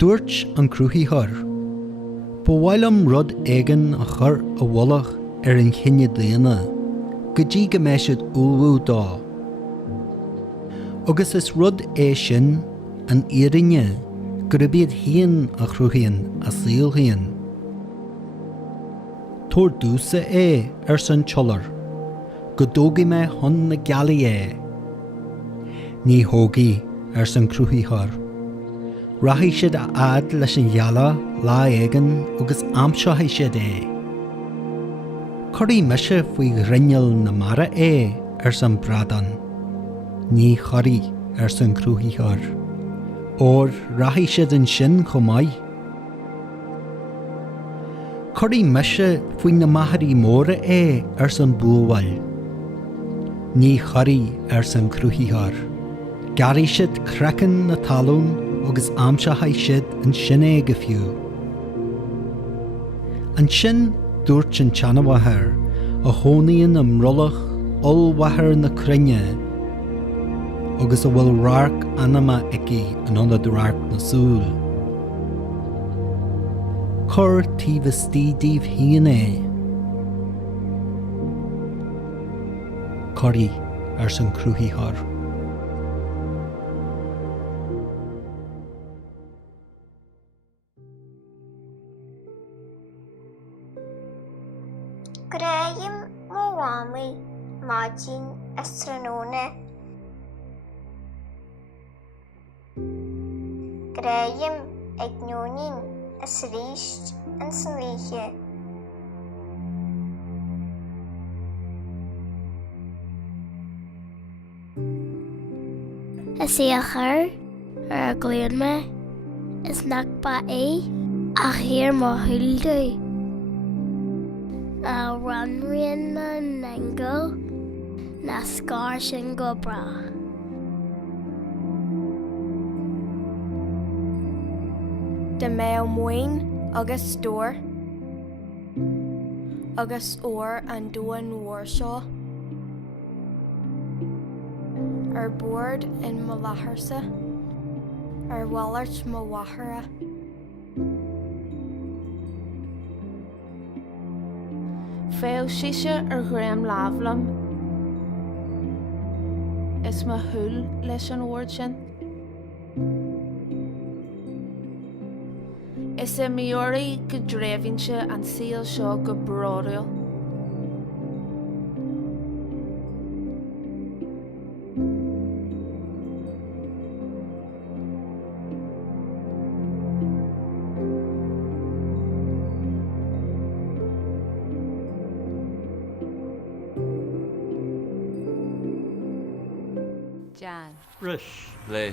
Dúirt an crúthaíthar. Bhfuilm rud éigean a chur a bhualach an chinne bliana, go dtí go mbeidh siad úlmhú dá. Agus is rud é sin an iarrainne go raibh haon a chruthaíonn a síolthaíonn. Tóir dúsa é san teolar, go dógaí me chun na gealaí é. Ní thógaí san crúthaíthar. Rathí siad a ad leis an gheala lá éigean agus amseothaí siad é. Cuirí mise faoi ghrineal na mara é san bradan. Ní choirí san crúthaíthar. Or rathí siad an sin chomh maith. Cuirí mise faoi na maithrí móra é san bhuail. Ní choirí san crúthaíthar. Garí siad creiceann na talún agus amseothaí siad an sin é go fiú. An sin dúirt an teanna Mháthair a tháiníonn an mrullach olmhathair na cruinne agus a bhfuil ráirc anama ici an ionad ráirc na súl. Chur tíomhastí díobh haon é. Cuirí san crúthaíthar. Gráighim mhámaí máidín astróna. Gráighim ag nóín is ríist an san líche. Is é a chur ar a gléanme is nach ba é a chéir má thuildaí. A ranraon na nangal na scáir sin go bra. De mé muoin agus stór agus óir an dúan mhór seo ar bord in Mháthairsa ar bhallairt Mháthaire. Féil síse ar ghraim láblam. Is ma thúil leis an bhord sin. Is é míorí go dréimhínse an síl seo go bródáil. Jan. Rish. Lé.